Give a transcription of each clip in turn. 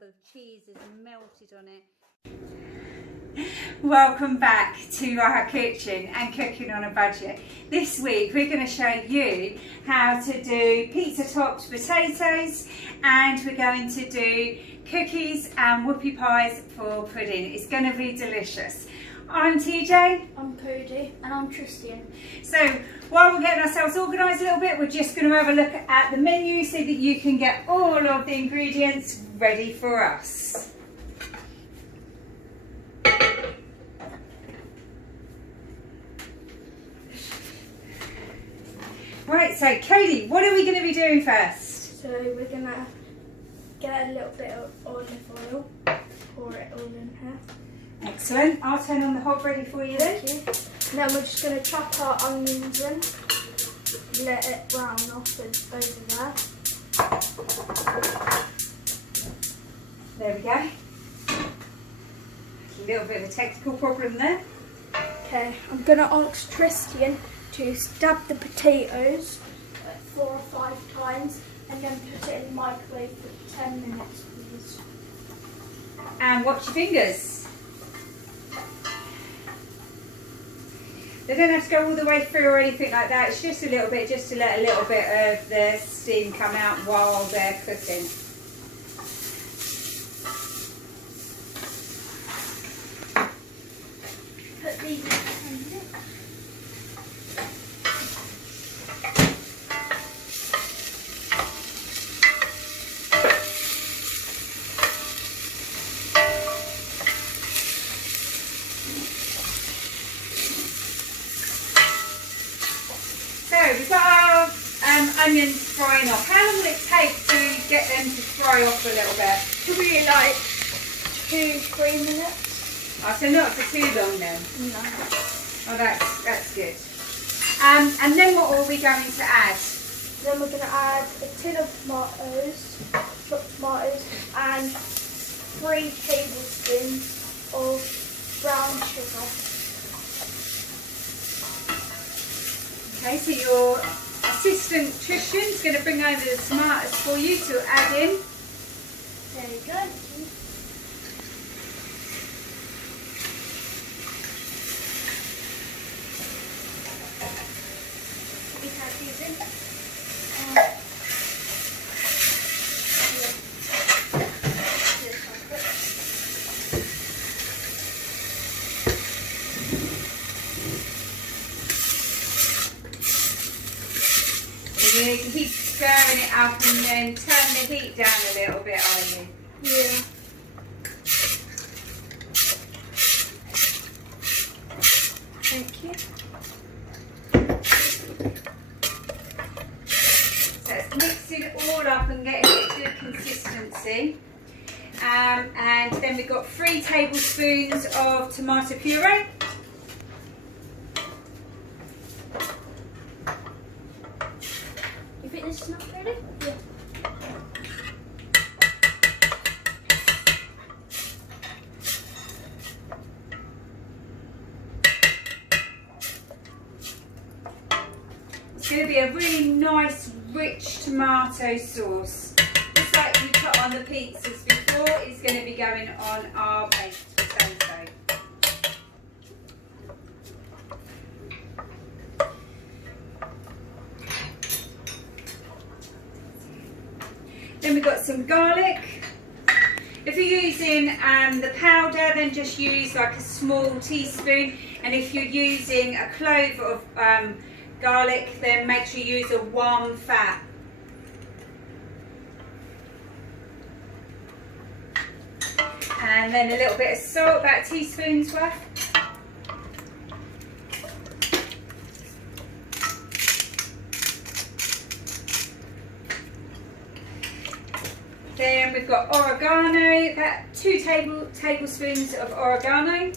the cheese is melted on it. Welcome back to our kitchen and cooking on a budget. This week we're going to show you how to do pizza topped potatoes, and we're going to do cookies and whoopie pies for pudding. It's going to be delicious. I'm TJ. I'm Cody. And I'm Tristian. So while we're getting ourselves organised a little bit, we're just going to have a look at the menu so that you can get all of the ingredients ready for us. Right, so Cody, what are we going to be doing first? So we're going to get a little bit of olive oil, pour it all in here. Excellent. I'll turn on the hob ready for you then. Thank you. And then we're just going to chop our onions in, let it brown off over there. There we go. A little bit of a technical problem there. Okay, I'm going to ask Tristian to stab the potatoes 4 or 5 times and then put it in the microwave for 10 minutes, please. And watch your fingers. They don't have to go all the way through or anything like that. It's just a little bit, just to let a little bit of the steam come out while they're cooking. Put these in. So we've got our onions frying off. How long will it take to get them to fry off a little bit? Probably like 2-3 minutes. Oh, so not for too long then? No. Oh, that's good. And then what are we going to add? Then we're going to add a tin of tomatoes, chopped tomatoes, and 3 tablespoons of brown sugar. Okay, so your assistant Tristian is going to bring over the tomatoes for you to add in. There you go. We can add these in. You're going to keep stirring it up and then turn the heat down a little bit, are you? Yeah. Thank you. So it's mixing it all up and getting it to a consistency. And then we've got 3 tablespoons of tomato puree. You think this is not ready? Yeah. It's going to be a really nice, rich tomato sauce. Just like we put on the pizzas before, is going to be going on our baked potato. Then we've got some garlic. If you're using the powder, then just use like a small teaspoon. And if you're using a clove of garlic, then make sure you use a 1 fat. And then a little bit of salt, about a teaspoon's worth. Then we've got oregano, about 2 tablespoons of oregano.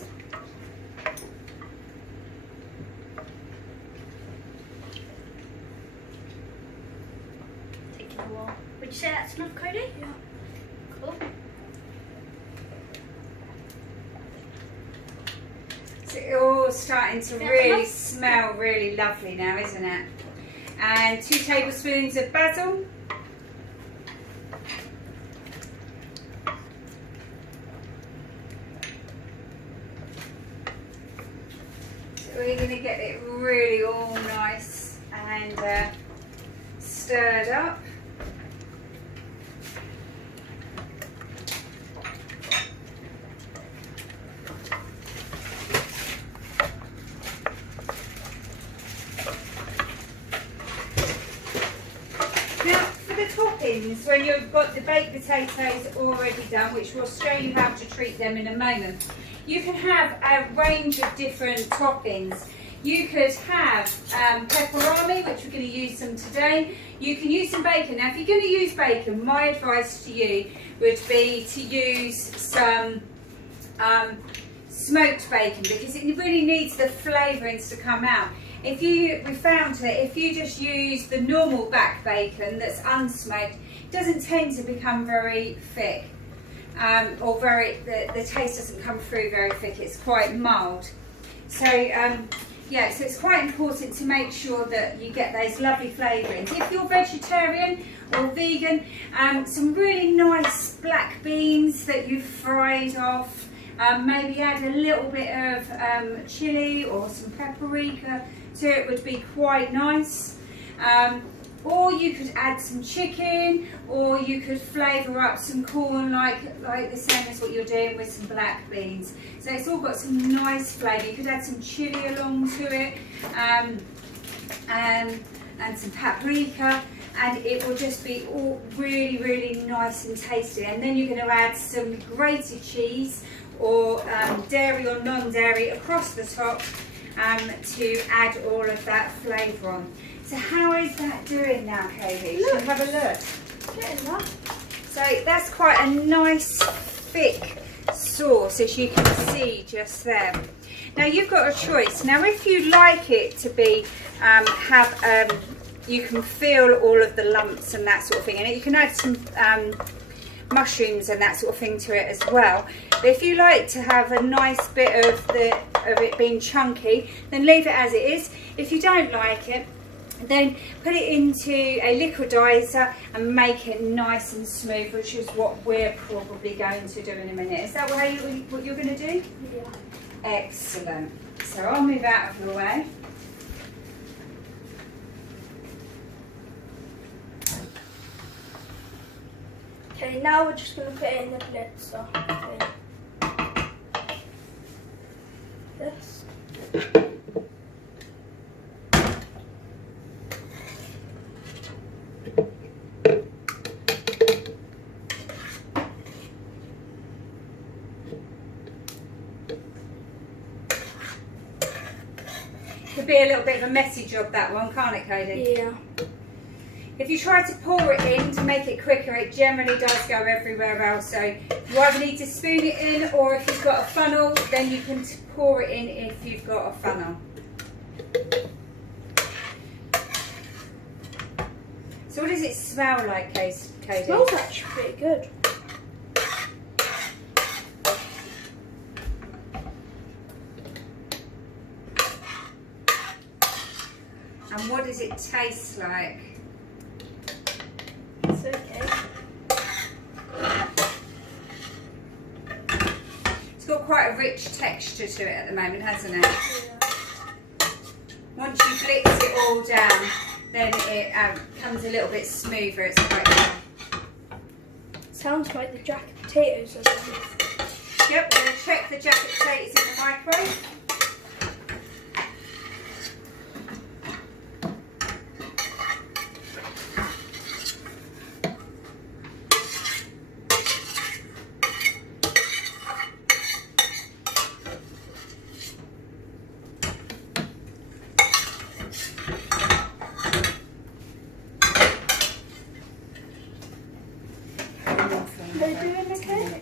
Taking a while. Would you say that's enough, Cody? Yeah. Cool. So it's all starting to really smell really lovely now, isn't it? And 2 tablespoons of basil. going to get it really all nice and stirred up. Toppings, when you've got the baked potatoes already done, which we'll show you how to treat them in a moment, you can have a range of different toppings. You could have pepperoni, which we're going to use some today. You can use some bacon. Now if you're going to use bacon, my advice to you would be to use some smoked bacon, because it really needs the flavourings to come out. We found that if you just use the normal back bacon that's unsmoked, it doesn't tend to become very thick, or the taste doesn't come through very thick. It's quite mild. So yeah, so it's quite important to make sure that you get those lovely flavourings. If you're vegetarian or vegan, some really nice black beans that you've fried off, maybe add a little bit of chilli or some paprika to it would be quite nice. Or you could add some chicken, or you could flavour up some corn like the same as what you're doing with some black beans. So it's all got some nice flavour. You could add some chilli along to it, and some paprika, and it will just be all really, really nice and tasty. And then you're going to add some grated cheese, or dairy or non-dairy across the top, to add all of that flavour on. So how is that doing now, Cody? Should we have a look? Getting that. So that's quite a nice thick sauce, as you can see just there. Now you've got a choice. Now if you like it to be you can feel all of the lumps and that sort of thing in it. You can add some mushrooms and that sort of thing to it as well. But if you like to have a nice bit of it being chunky, then leave it as it is. If you don't like it, then put it into a liquidizer and make it nice and smooth, which is what we're probably going to do in a minute. Is that what you're going to do? Yeah. Excellent. So I'll move out of the way. Okay, now we're just going to put it in the blitzer. Okay. This. Could be a little bit of a messy job, that one, can't it, Cody? Yeah. If you try to pour it in to make it quicker, it generally does go everywhere else. So you either need to spoon it in, or if you've got a funnel, then you can pour it in if you've got a funnel. So what does it smell like, Cody? It smells actually pretty good. And what does it taste like? It's okay. It's got quite a rich texture to it at the moment, hasn't it? Yeah. Once you blitz it all down, then it comes a little bit smoother. It's quite good. Sounds like the jacket potatoes are done. Yep, we're going to check the jacket potatoes in the microwave. They're doing okay?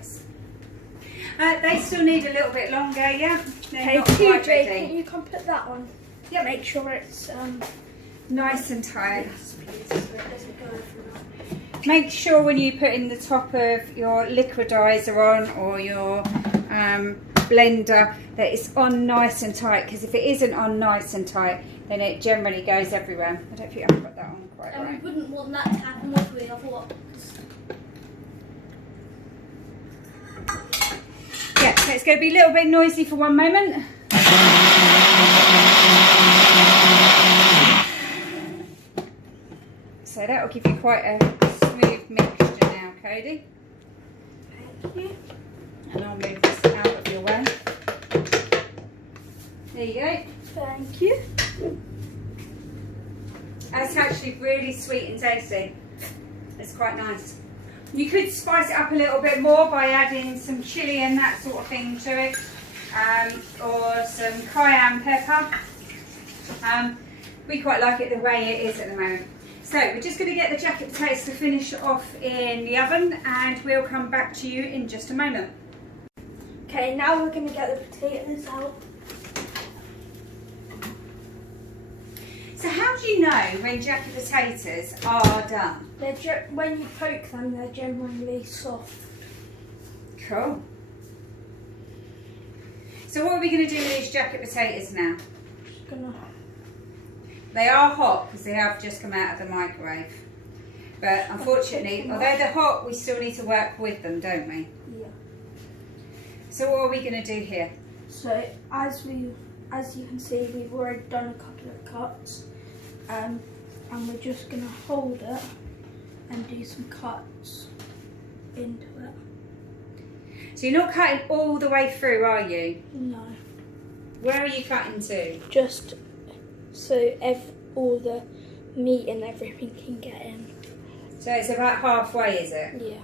They still need a little bit longer, yeah. Hey, TJ, you can put that on. Yeah. Make sure it's nice and tight. yes, please, so it doesn't go through. Make sure when you put in the top of your liquidizer on, or your blender, that it's on nice and tight, because if it isn't on nice and tight, then it generally goes everywhere. I don't think I've got that on quite right. We wouldn't want that to happen, would we? I thought. Yeah, so it's going to be a little bit noisy for one moment. So that will give you quite a smooth mixture now, Cody. Thank you. And I'll move this out of your way. There you go. Thank you. That's actually really sweet and tasty. It's quite nice. You could spice it up a little bit more by adding some chilli and that sort of thing to it, or some cayenne pepper. We quite like it the way it is at the moment. So we're just going to get the jacket potatoes to finish off in the oven, and we'll come back to you in just a moment. Okay, now we're going to get the potatoes out. So how do you know when jacket potatoes are done? When you poke them, they're generally soft. Cool. So what are we going to do with these jacket potatoes now? Just gonna. They are hot because they have just come out of the microwave. But unfortunately, although they're hot, we still need to work with them, don't we? Yeah. So what are we going to do here? So as you can see, we've already done a couple of cuts, and we're just gonna hold it and do some cuts into it. So you're not cutting all the way through, are you? No. Where are you cutting to? Just so all the meat and everything can get in. So it's about halfway, is it? Yeah.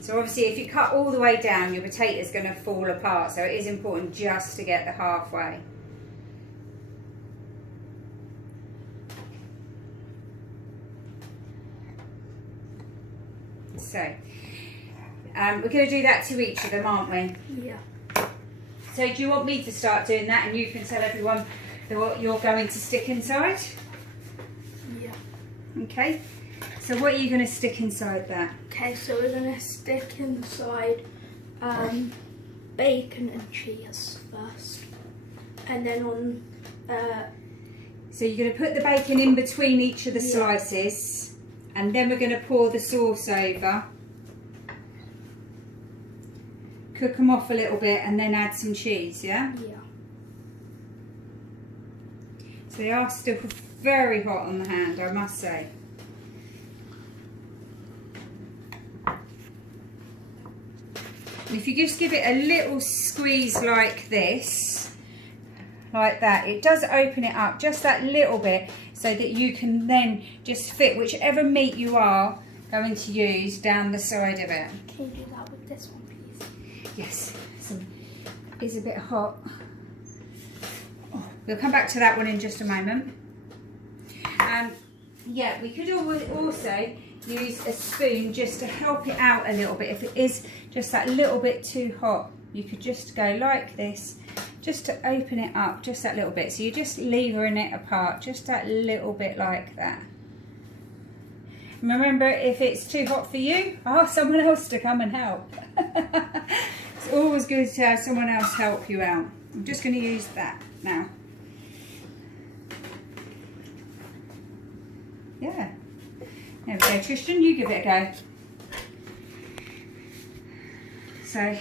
So obviously if you cut all the way down, your potato's going to fall apart. So it is important just to get the halfway. So we're going to do that to each of them, aren't we? Yeah. So do you want me to start doing that, and you can tell everyone what you're going to stick inside? Yeah. Okay. So what are you going to stick inside that? Okay, so we're going to stick inside bacon and cheese first. And then on... So you're going to put the bacon in between each of the slices, and then we're going to pour the sauce over. Cook them off a little bit and then add some cheese, yeah? Yeah. So they are still very hot on the hand, I must say. And if you just give it a little squeeze like this, like that, it does open it up just that little bit, so that you can then just fit whichever meat you are going to use down the side of it. Can you do that with this one, please? Yes, it is a bit hot. Oh, we'll come back to that one in just a moment. Yeah, we could also use a spoon just to help it out a little bit. If it is just that little bit too hot, you could just go like this, just to open it up just that little bit. So you're just levering it apart just that little bit like that. And remember, if it's too hot for you, ask someone else to come and help. It's always good to have someone else help you out. I'm just going to use that now. Yeah. There we go, Tristian, you give it a go. So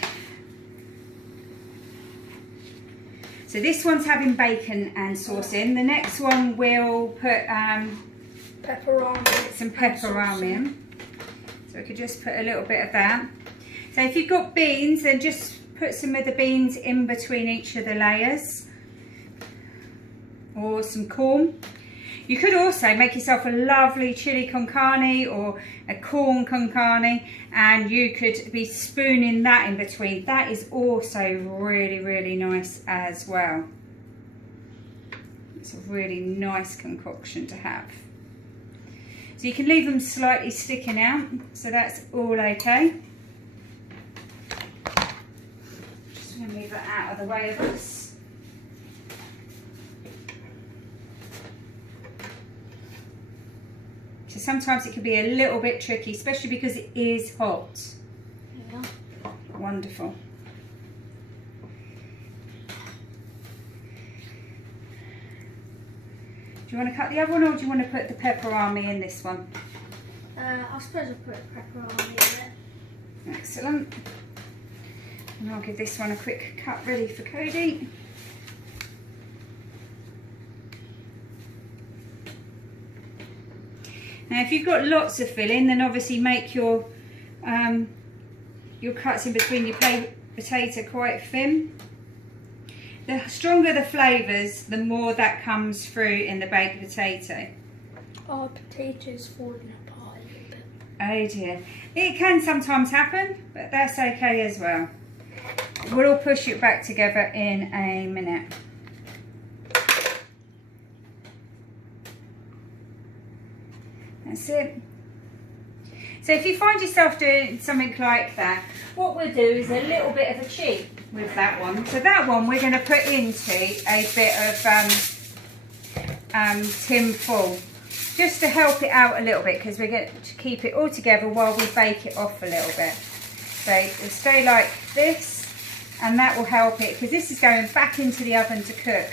this one's having bacon and sauce in. The next one we'll put Pepperoni. some pepperoni in. So we could just put a little bit of that. So if you've got beans, then just put some of the beans in between each of the layers. Or some corn. You could also make yourself a lovely chili con carne or a corn con carne, and you could be spooning that in between. That is also really, really nice as well. It's a really nice concoction to have. So you can leave them slightly sticking out, so that's all okay. Just going to move that out of the way of us. So sometimes it can be a little bit tricky, especially because it is hot. Yeah. Wonderful. Do you want to cut the other one, or do you want to put the pepperoni in this one? I suppose I'll put pepperoni in it. Excellent. And I'll give this one a quick cut ready for Cody. Now if you've got lots of filling, then obviously make your cuts in between your potato quite thin. The stronger the flavours, the more that comes through in the baked potato. Our potatoes falling apart a little bit. Oh dear. It can sometimes happen, but that's okay as well. We'll all push it back together in a minute. That's it. So if you find yourself doing something like that, what we'll do is a little bit of a cheat with that one. So that one we're going to put into a bit of tin foil, just to help it out a little bit, because we're going to keep it all together while we bake it off a little bit. So it'll stay like this, and that will help it, because this is going back into the oven to cook.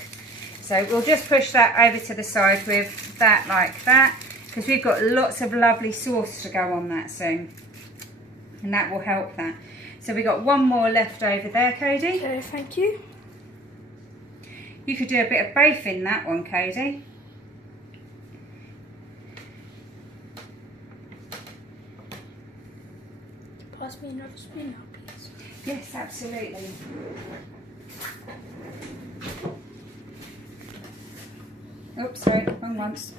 So we'll just push that over to the side with that like that, because we've got lots of lovely sauce to go on that soon, and that will help that. So we've got one more left over there, Cody. Okay, thank you. You could do a bit of both in that one, Cody. Pass me another spoon now, please. Yes, absolutely. Oops, sorry, wrong one. So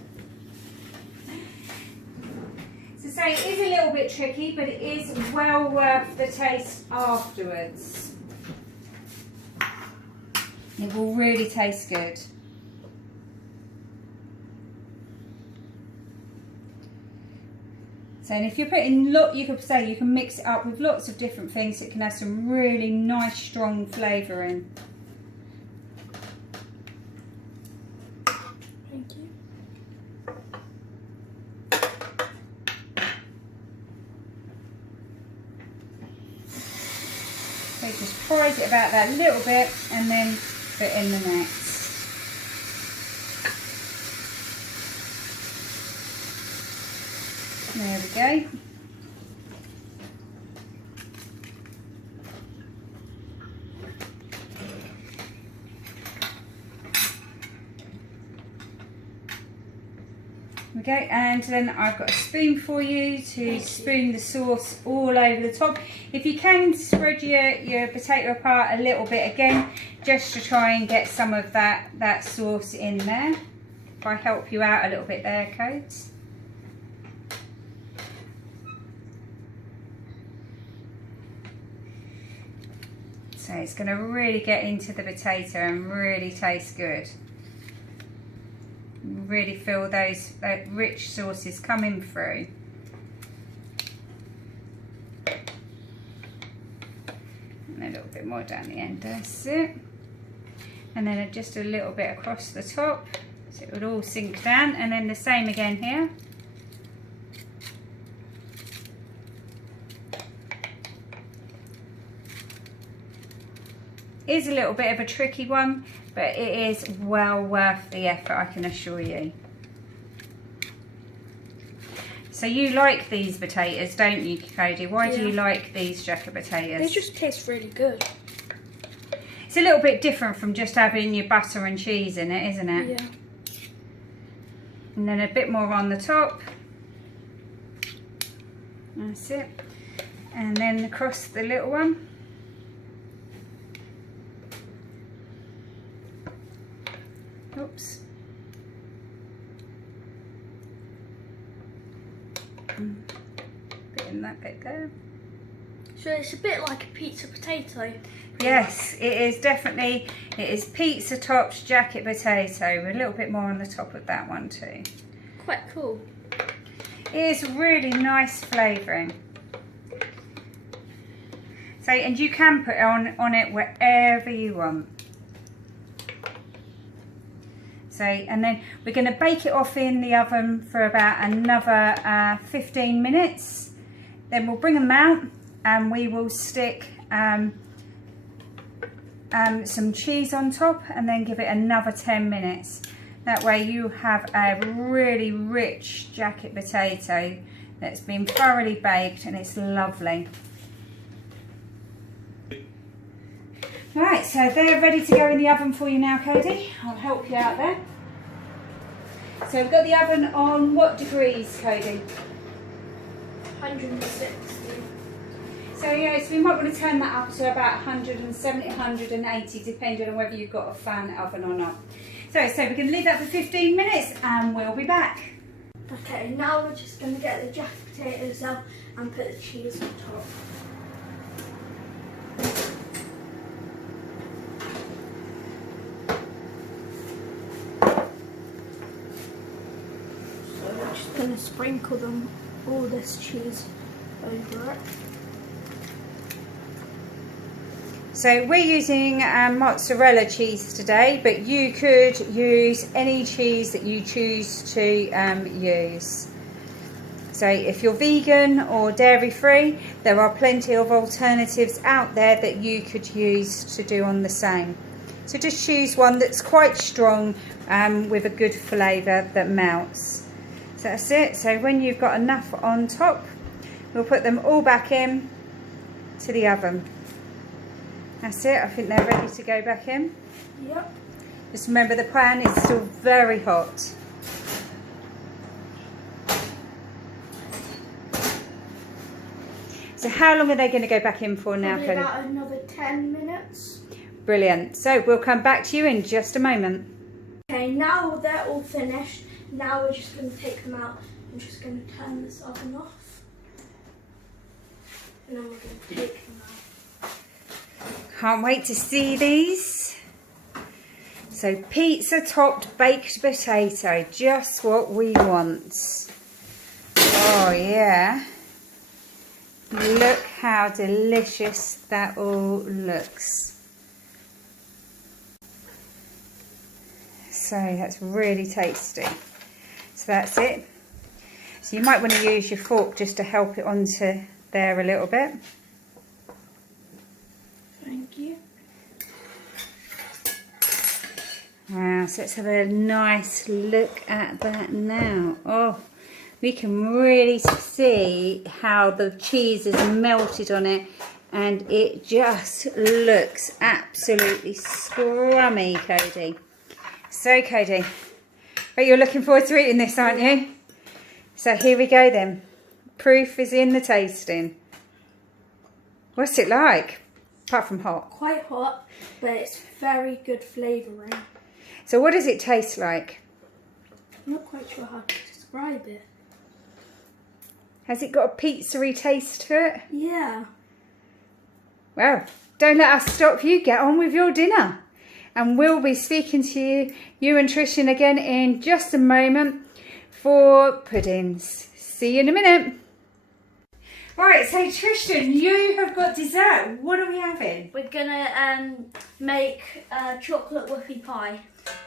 say it is a little bit tricky, but it is well worth the taste afterwards. It will really taste good. So, and if you're putting you could say you can mix it up with lots of different things. It can have some really nice strong flavour in. Thank you. So just prize it about that little bit, and then put in the next. There we go. Okay, and then I've got a spoon for you to spoon the sauce all over the top. If you can, spread your potato apart a little bit again, just to try and get some of that sauce in there. If I help you out a little bit there, Codes. So it's going to really get into the potato and really taste good. Really feel those rich sauces coming through. And a little bit more down the end, that's it. And then just a little bit across the top, so it would all sink down. And then the same again here. Is a little bit of a tricky one, but it is well worth the effort, I can assure you. So you like these potatoes, don't you, Cody? Why do you like these jacket potatoes? They just taste really good. It's a little bit different from just having your butter and cheese in it, isn't it? Yeah. And then a bit more on the top. That's it. And then across the little one. Oops. Put in that bit there. So it's a bit like a pizza potato. Yes, it is definitely. It is pizza topped jacket potato with a little bit more on the top of that one too. Quite cool. It is really nice flavouring. So, and you can put it on it wherever you want. So, and then we're going to bake it off in the oven for about another 15 minutes. Then we'll bring them out and we will stick some cheese on top and then give it another 10 minutes. That way you have a really rich jacket potato that's been thoroughly baked and it's lovely. Right, so they're ready to go in the oven for you now, Cody. I'll help you out there. So we've got the oven on what degrees, Cody? 160. So yeah, so we might want to turn that up to about 170, 180, depending on whether you've got a fan oven or not. So we're going to leave that for 15 minutes and we'll be back. Okay, now we're just going to get the jacket potatoes out and put the cheese on top. So we're just going to sprinkle them, all this cheese over it. So we're using mozzarella cheese today, but you could use any cheese that you choose to use. So if you're vegan or dairy free, there are plenty of alternatives out there that you could use to do on the same. So just choose one that's quite strong with a good flavour that melts. So that's it. So when you've got enough on top, we'll put them all back in to the oven. That's it, I think they're ready to go back in. Yep. Just remember the pan is still very hot. So how long are they going to go back in for now, Probably Cody? about another 10 minutes. Brilliant. So we'll come back to you in just a moment. Okay, now they're all finished. Now we're just going to take them out. I'm just going to turn this oven off. And then we're going to take them out. Can't wait to see these. So pizza topped baked potato, just what we want. Oh yeah. Look how delicious that all looks. So that's really tasty. So that's it. So you might want to use your fork just to help it onto there a little bit. Thank you. Wow, so let's have a nice look at that now. Oh, we can really see how the cheese is melted on it and it just looks absolutely scrummy, Cody. So Cody, but you're looking forward to eating this, aren't you? So here we go then. Proof is in the tasting. What's it like? Apart from hot. Quite hot, but it's very good flavouring. So what does it taste like? I'm not quite sure how to describe it. Has it got a pizzery taste to it? Yeah. Well, don't let us stop you. Get on with your dinner. And we'll be speaking to you and Tristian again in just a moment for puddings. See you in a minute. Right, so Tristian, you have got dessert. What are we having? We're gonna make chocolate whoopie pie.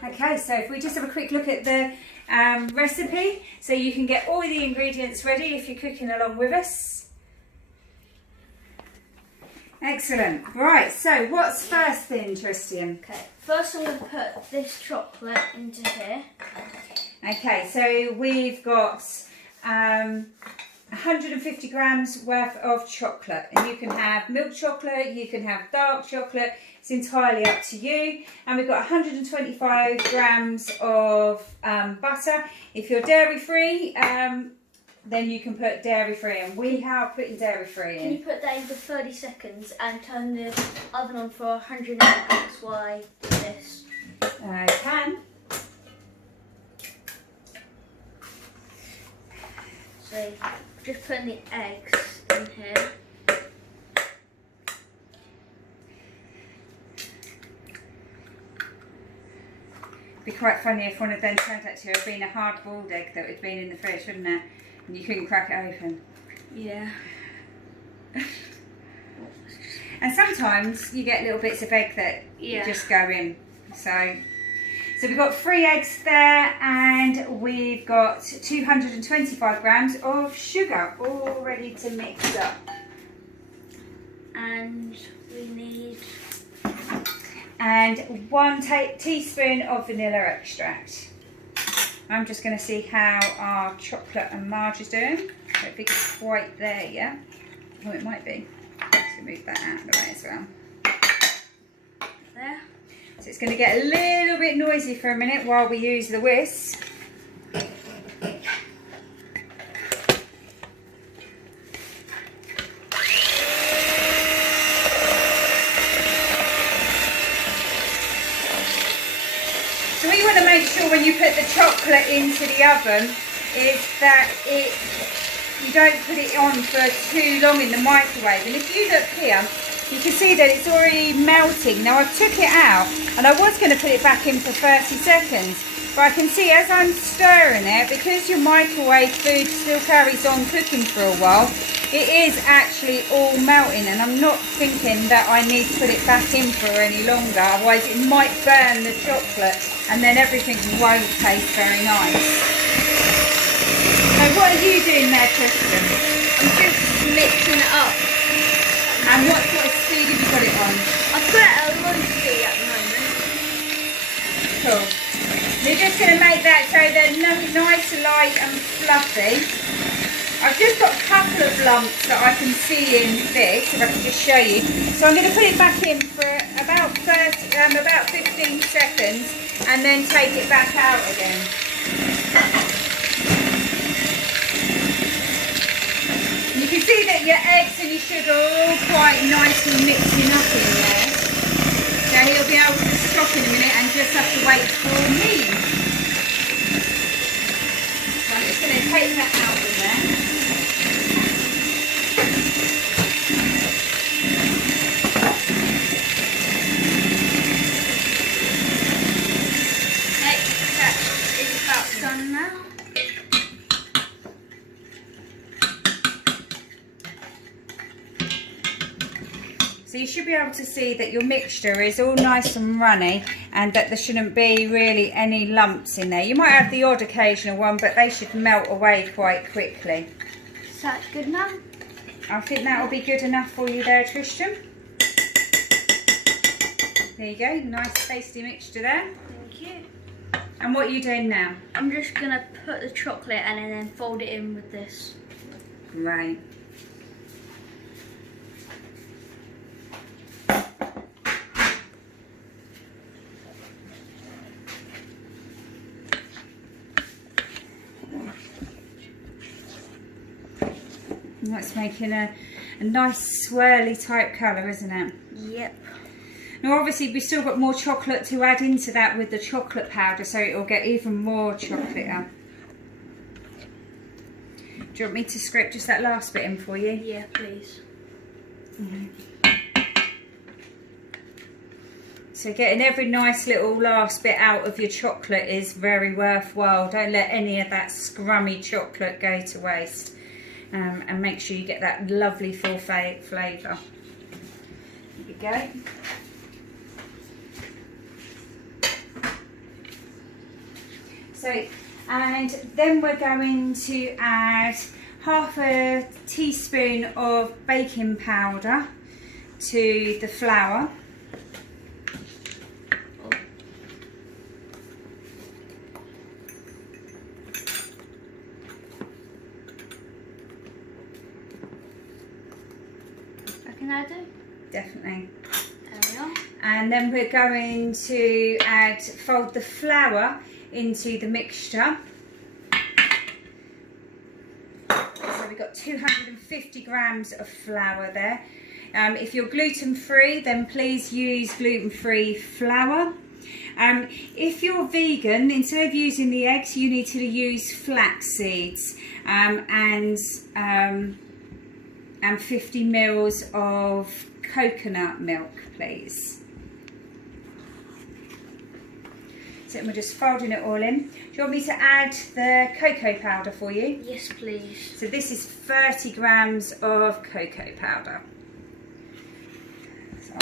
Okay, so if we just have a quick look at the recipe, so you can get all the ingredients ready if you're cooking along with us. Excellent. Right, so what's first then, Tristian? Okay, first I'm going to put this chocolate into here. Okay, so we've got 150 grams worth of chocolate, and you can have milk chocolate, you can have dark chocolate, it's entirely up to you. And we've got 125 grams of butter. If you're dairy free, then you can put dairy free, and we are putting dairy free in. Can you put that in for 30 seconds and turn the oven on for 180 minutes while I do this? I can. So just putting the eggs in here. It'd be quite funny if one of them turned out to have been a hard-boiled egg that had been in the fridge, wouldn't it? And you couldn't crack it open. Yeah. And sometimes you get little bits of egg that just go in. So we've got 3 eggs there, and we've got 225 grams of sugar all ready to mix up. And we need... And 1 teaspoon of vanilla extract. I'm just going to see how our chocolate and Marge is doing. I don't think it's quite there yet. Oh, it might be. So move that out of the way as well. So it's going to get a little bit noisy for a minute while we use the whisk. So what you want to make sure when you put the chocolate into the oven is that you don't put it on for too long in the microwave. And if you look here, you can see that it's already melting. Now I've took it out and I was going to put it back in for 30 seconds. But I can see as I'm stirring it, because your microwave food still carries on cooking for a while, it is actually all melting, and I'm not thinking that I need to put it back in for any longer, otherwise it might burn the chocolate and then everything won't taste very nice. So what are you doing there, Tristan? I'm just mixing it up. And what sort of speed have you got it on? I've got it at a low speed at the moment. Cool. We're just going to make that so they're nice, light and fluffy. I've just got a couple of lumps that I can see in this, if I can just show you. So I'm going to put it back in for about 15 seconds and then take it back out again. You can see that your eggs and your sugar are all quite nicely mixing up in there. So he'll be able to stop in a minute and just have to wait for me. So I'm just going to take that out of there. Done now. So you should be able to see that your mixture is all nice and runny and that there shouldn't be really any lumps in there. You might have the odd occasional one, but they should melt away quite quickly. Is that good now? I think that will be good enough for you there, Tristian. There you go, nice tasty mixture there. Thank you. And what are you doing now? I'm just going to put the chocolate and then fold it in with this. Great. That's making a nice swirly type colour, isn't it? Yep. Now obviously we've still got more chocolate to add into that with the chocolate powder, so it will get even more chocolate up. Do you want me to scrape just that last bit in for you? Yeah, please. So getting every nice little last bit out of your chocolate is very worthwhile. Don't let any of that scrummy chocolate go to waste. And make sure you get that lovely full flavour. Here we go. So, and then we're going to add half a teaspoon of baking powder to the flour. Can I do? Definitely. There we are. And then we're going to fold the flour into the mixture. So we've got 250 grams of flour there. If you're gluten-free, then please use gluten-free flour. If you're vegan, instead of using the eggs, you need to use flax seeds and 50 mils of coconut milk, please. So we're just folding it all in. Do you want me to add the cocoa powder for you? Yes, please. So this is 30 grams of cocoa powder. So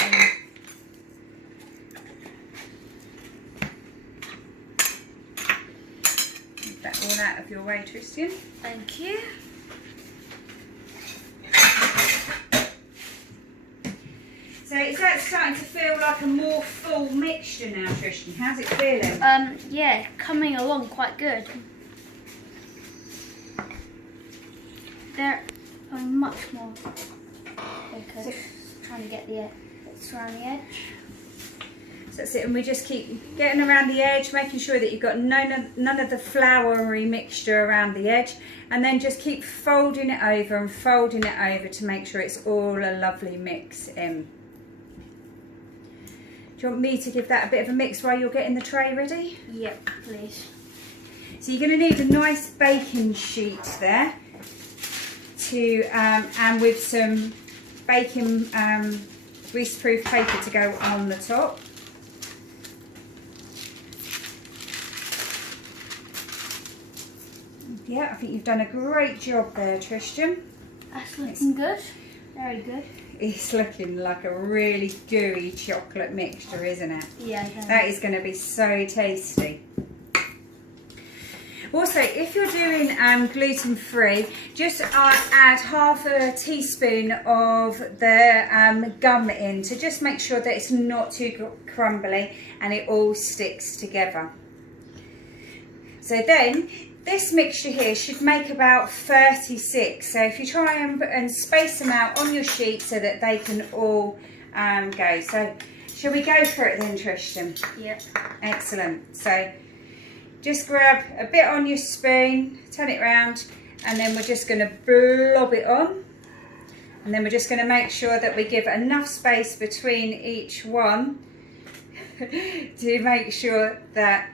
move that all out of your way, Tristian. Thank you. So is that starting to feel like a more full mixture now, Tristian? How's it feeling? Yeah, coming along quite good. They're much more because trying to get the bits around the edge. That's it, and we just keep getting around the edge, making sure that you've got none of the floury mixture around the edge, and then just keep folding it over and folding it over to make sure it's all a lovely mix in. Do you want me to give that a bit of a mix while you're getting the tray ready? Yep, please. So you're going to need a nice baking sheet there to and with some baking greaseproof paper to go on the top. Yeah, I think you've done a great job there, Tristian. That's looking good. Very good. It's looking like a really gooey chocolate mixture, isn't it? Yeah. That is going to be so tasty. Also, if you're doing gluten-free, just add half a teaspoon of the gum in to just make sure that it's not too crumbly and it all sticks together. So then, this mixture here should make about 36. So if you try and space them out on your sheet so that they can all go. So shall we go for it then, Tristian? Yep. Excellent. So just grab a bit on your spoon, turn it around, and then we're just going to blob it on. And then we're just going to make sure that we give enough space between each one to make sure that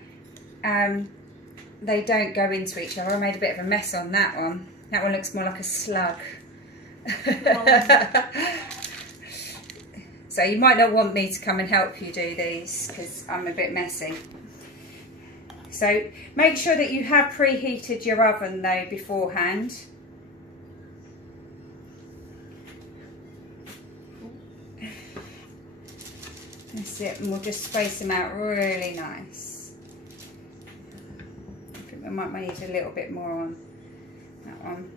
they don't go into each other. I made a bit of a mess on that one. That one looks more like a slug. So you might not want me to come and help you do these because I'm a bit messy. So make sure that you have preheated your oven though beforehand. That's it, and we'll just space them out really nice. I think we might need a little bit more on that one.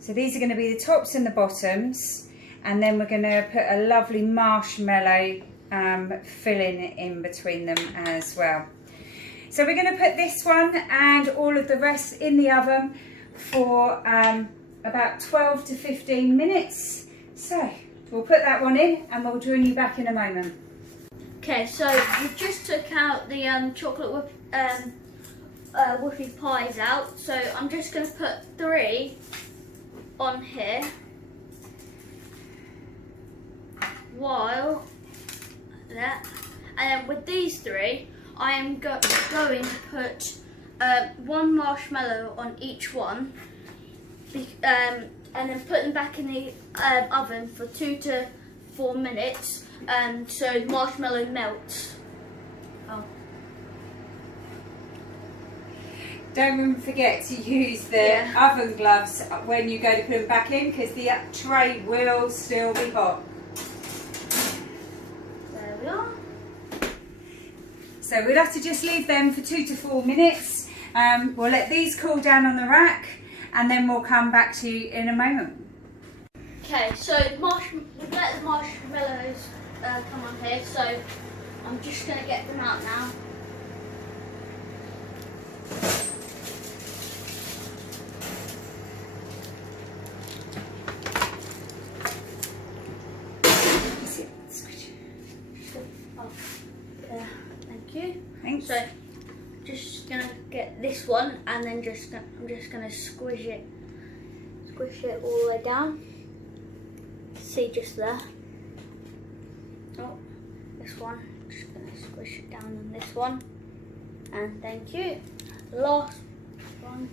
So these are going to be the tops and the bottoms. And then we're going to put a lovely marshmallow filling in between them as well. So we're going to put this one and all of the rest in the oven for about 12 to 15 minutes. So we'll put that one in and we'll join you back in a moment. Okay, so we just took out the chocolate whoopie pies out. So I'm just going to put 3 on here. While that, and then with these 3, I am going to put 1 marshmallow on each one, and then put them back in the oven for 2 to 4 minutes, so the marshmallow melts. Oh. Don't forget to use the oven gloves when you go to put them back in, because the tray will still be hot. So we'll have to just leave them for 2 to 4 minutes. We'll let these cool down on the rack and then we'll come back to you in a moment. Okay, so we'll let the marshmallows come on here, so I'm just going to get them out now. Thanks. So, just gonna get this one, and then I'm just gonna squish it all the way down. See, just there. Oh, this one. Just gonna squish it down on this one, and thank you. Last one.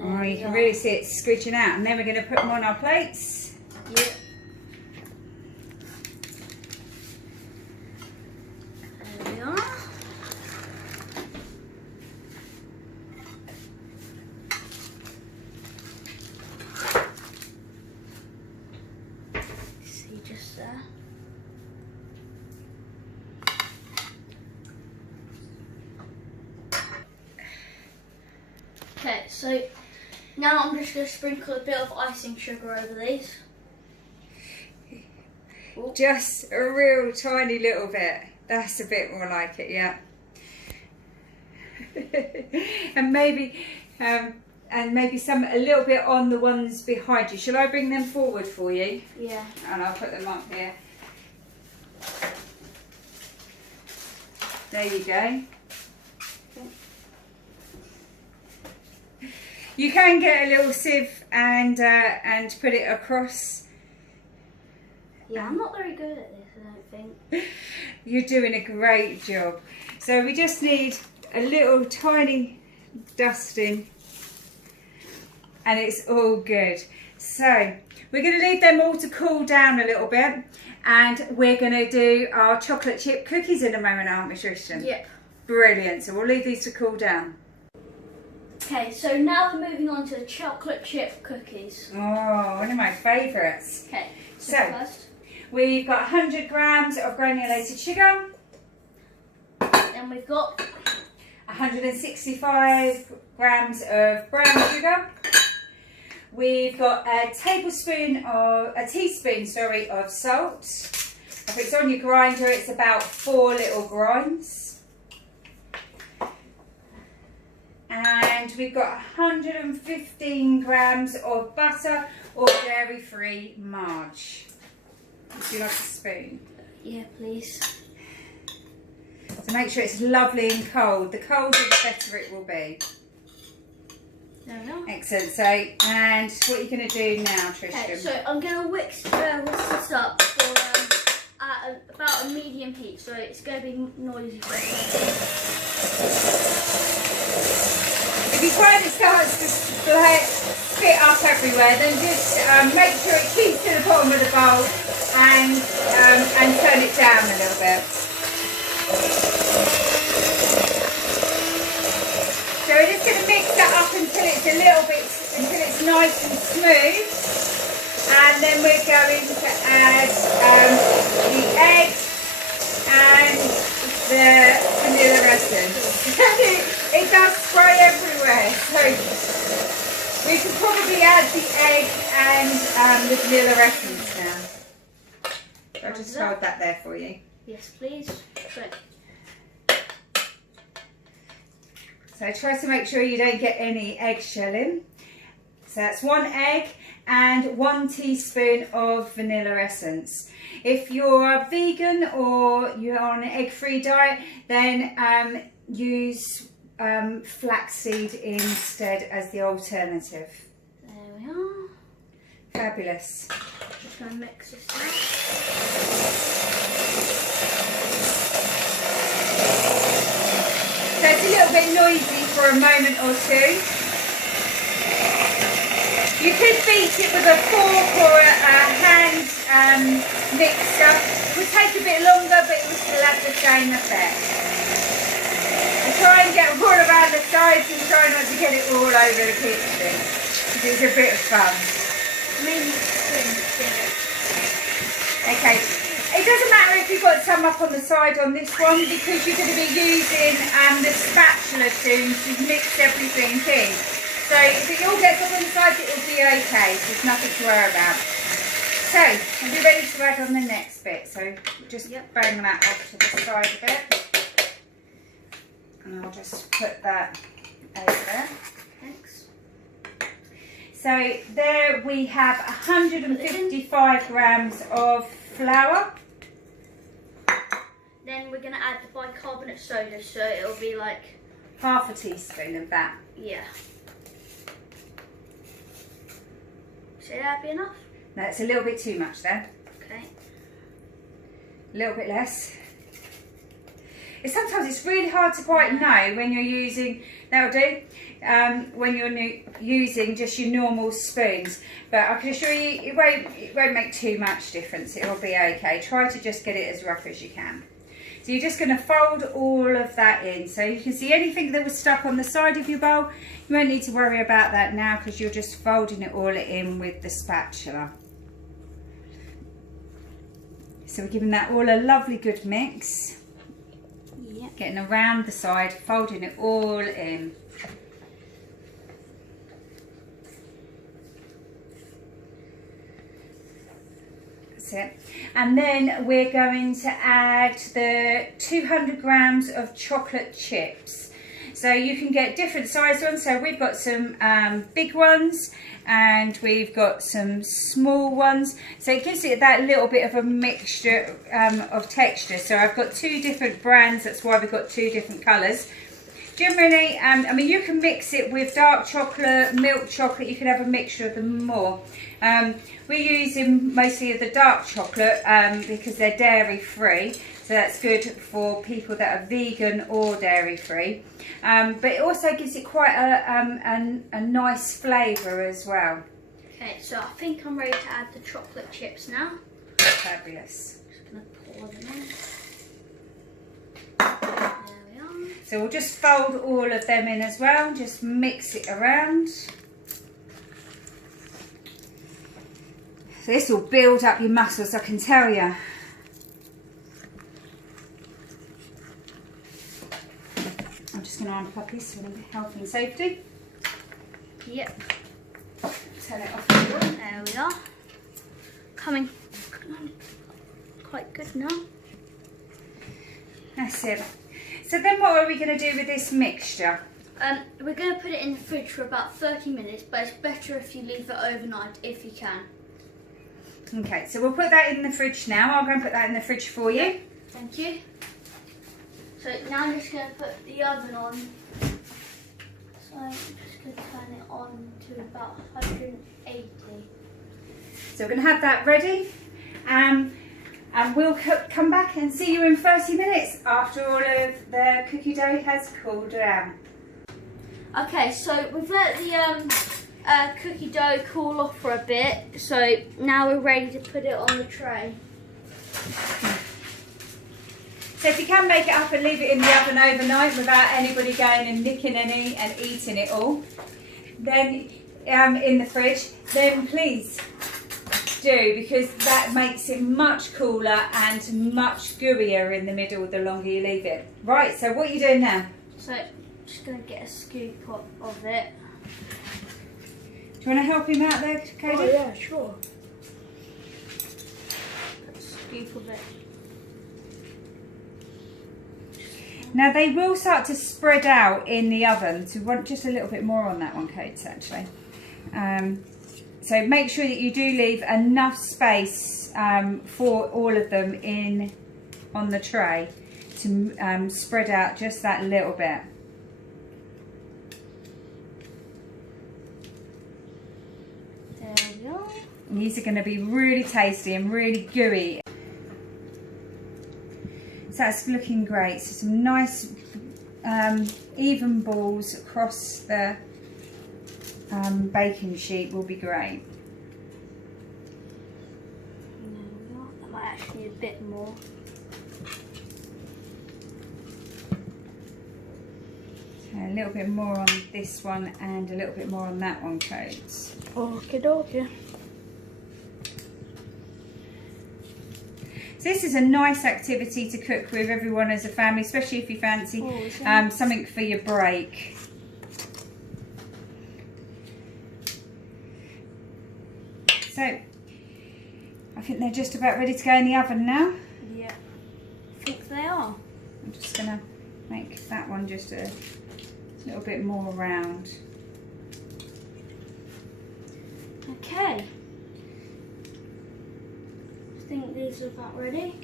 Oh, you can really see it squidging out, and then we're going to put them on our plates. Yep. Okay, so now I'm just going to sprinkle a bit of icing sugar over these. Ooh. Just a real tiny little bit. That's a bit more like it, yeah. And maybe and maybe a little bit on the ones behind you. Shall I bring them forward for you? Yeah. And I'll put them up here. There you go. You can get a little sieve and put it across. Yeah, I'm not very good at this, I don't think. You're doing a great job. So we just need a little tiny dusting and it's all good. So we're going to leave them all to cool down a little bit and we're going to do our chocolate chip cookies in a moment, aren't we, Tristian? Yep. Brilliant. So we'll leave these to cool down. Okay, so now we're moving on to the chocolate chip cookies. Oh, one of my favourites. Okay, so first we've got 100 grams of granulated sugar. Then we've got 165 grams of brown sugar. We've got a teaspoon of salt. If it's on your grinder, it's about 4 little grinds. And we've got 115 grams of butter or dairy-free marge. Would you like a spoon? Yeah, please. So make sure it's lovely and cold. The colder the better it will be. There we are. Excellent. So, and what are you going to do now, Tristian? Okay, so I'm going to whisk this up for at about a medium heat, so it's going to be noisy for a second. If you find it starts to spit up everywhere, then just make sure it keeps to the bottom of the bowl and turn it down a little bit. So we're just going to mix that up until it's nice and smooth, and then we're going to add the egg and the vanilla essence. It does spray everywhere, so we could probably add the egg and the vanilla essence now. So I'll just hold that there for you. Yes, please. So try to make sure you don't get any eggshelling. So that's 1 egg and 1 teaspoon of vanilla essence. If you're vegan or you're on an egg-free diet, then use flaxseed instead as the alternative. There we are. Fabulous. Just going to mix this up. So it's a little bit noisy for a moment or two. You could beat it with a fork or a hand mixer. It would take a bit longer, but it will still have the same effect. Try and get all around the sides and try not to get it all over the kitchen, because it's a bit of fun. Okay, it doesn't matter if you've got some up on the side on this one, because you're going to be using the spatula soon to mix everything in. So if it all gets up on the sides, it will be okay, so there's nothing to worry about. So, I'll be ready to add on the next bit, so just bang that off to the side a bit. And I'll just put that over there. Thanks. So there we have 155 grams of flour. Then we're going to add the bicarbonate soda, so it'll be like... Half a teaspoon of that. Yeah. Say that'd be enough? No, it's a little bit too much there. Okay. A little bit less. Sometimes it's really hard to quite know when you're using, that'll do, when you're using just your normal spoons. But I can assure you, it won't make too much difference. It will be okay. Try to just get it as rough as you can. So you're just going to fold all of that in. So you can see anything that was stuck on the side of your bowl, you won't need to worry about that now, because you're just folding it all in with the spatula. So we're giving that all a lovely good mix. Getting around the side, folding it all in. That's it. And then we're going to add the 200 grams of chocolate chips. So you can get different size ones. So we've got some big ones and we've got some small ones. So it gives it that little bit of a mixture of texture. So I've got 2 different brands. That's why we've got 2 different colours. Generally, I mean, you can mix it with dark chocolate, milk chocolate. You can have a mixture of them more. We're using mostly of the dark chocolate because they're dairy free. So that's good for people that are vegan or dairy free. But it also gives it quite a nice flavour as well. Okay, so I think I'm ready to add the chocolate chips now. Fabulous. Just going to pour them in. There we are. So we'll just fold all of them in as well. Just mix it around. So this will build up your muscles, I can tell you. I'm just going to unplug this for health and safety. Yep. Turn it off. There we are. Coming quite good now. That's it. So then what are we going to do with this mixture? We're going to put it in the fridge for about 30 minutes, but it's better if you leave it overnight if you can. Okay, so we'll put that in the fridge now. I'll go and put that in the fridge for you. Thank you. So now I'm just going to put the oven on. So I'm just going to turn it on to about 180. So we're going to have that ready. And we'll come back and see you in 30 minutes after all of the cookie dough has cooled down. Okay, so we've let the cookie dough cool off for a bit. So now we're ready to put it on the tray. So if you can make it up and leave it in the oven overnight without anybody going and nicking any and eating it all, then in the fridge, then please do, because that makes it much cooler and much gooier in the middle the longer you leave it. Right, so what are you doing now? So just going to get a scoop of it. Do you want to help him out there, Cody? Oh yeah, sure. Put a scoop of it. Now they will start to spread out in the oven, so we want just a little bit more on that one, Kate, actually. So make sure that you do leave enough space for all of them on the tray to spread out just that little bit. There we go. And these are going to be really tasty and really gooey. So that's looking great. So some nice even balls across the baking sheet will be great. That might actually need a bit more. So a little bit more on this one and a little bit more on that one, Kate. Okie dokie. So this is a nice activity to cook with everyone as a family, especially if you fancy something for your break. So I think they're just about ready to go in the oven now. Yeah, I think they are. I'm just going to make that one just a little bit more round. Okay. I think these are about ready.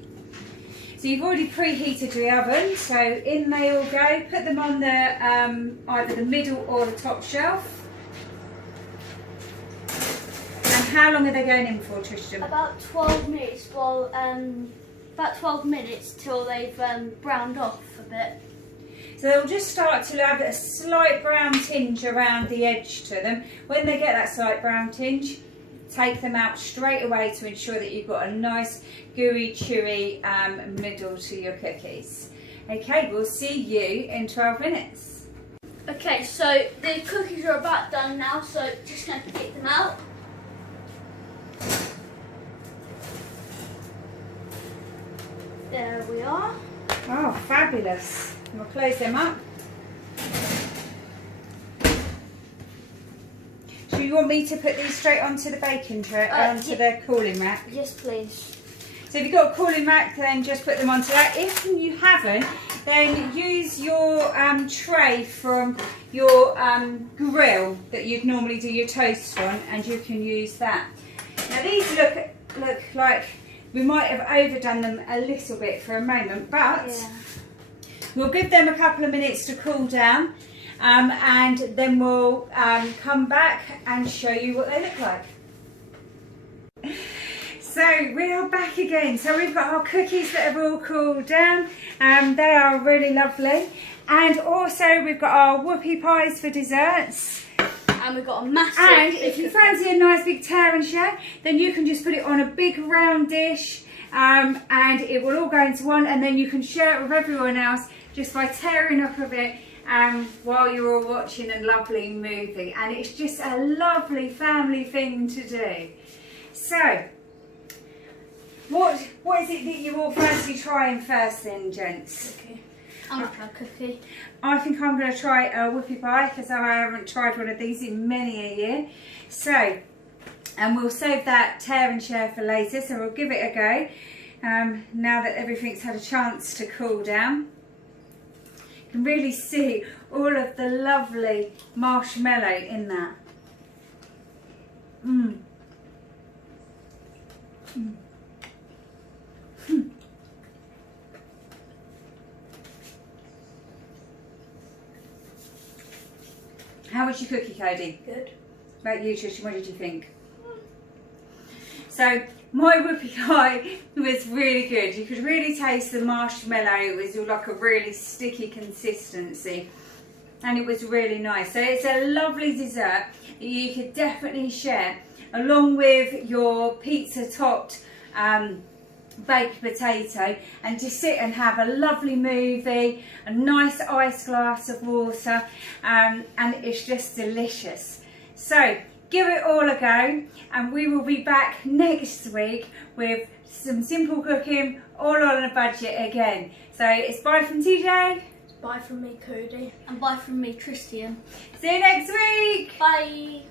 So you've already preheated your oven, so in they all go. Put them on the either the middle or the top shelf. And how long are they going in for, Tristian? About 12 minutes. Well, about 12 minutes till they've browned off a bit. So they'll just start to have a slight brown tinge around the edge to them. When they get that slight brown tinge, take them out straight away to ensure that you've got a nice gooey, chewy middle to your cookies. Okay, we'll see you in 12 minutes. Okay, so the cookies are about done now, so just going to get them out. There we are. Oh, fabulous. We'll close them up. Do you want me to put these straight onto the baking tray, onto the cooling rack? Yes, please. So if you've got a cooling rack, then just put them onto that. If you haven't, then use your tray from your grill that you'd normally do your toast on, and you can use that. Now these look like we might have overdone them a little bit for a moment, but we'll give them a couple of minutes to cool down, and then we'll come back and show you what they look like. So we are back again. So we've got our cookies that have all cooled down. They are really lovely. And also we've got our whoopie pies for desserts. And we've got a massive... And if you fancy a nice big tear and share, then you can just put it on a big round dish, and it will all go into one, and then you can share it with everyone else just by tearing up a bit while you're all watching a lovely movie. And it's just a lovely family thing to do. So, what is it that you all fancy trying first then, gents? Okay. I'm going to try a cookie. I think I'm going to try a whoopie pie, because I haven't tried one of these in many a year. So, and we'll save that tear and share for later, so we'll give it a go now that everything's had a chance to cool down. You can really see all of the lovely marshmallow in that. Mmm. Mm. How was your cookie, Cody? Good. About you, Tristian, what did you think? So, my whoopie pie was really good. You could really taste the marshmallow. It was like a really sticky consistency, and it was really nice. So it's a lovely dessert that you could definitely share along with your pizza topped baked potato, and just sit and have a lovely movie, a nice iced glass of water, and it's just delicious. So give it all a go, and we will be back next week with some simple cooking, all on a budget again. So it's bye from TJ. Bye from me, Cody. And bye from me, Tristian. See you next week. Bye.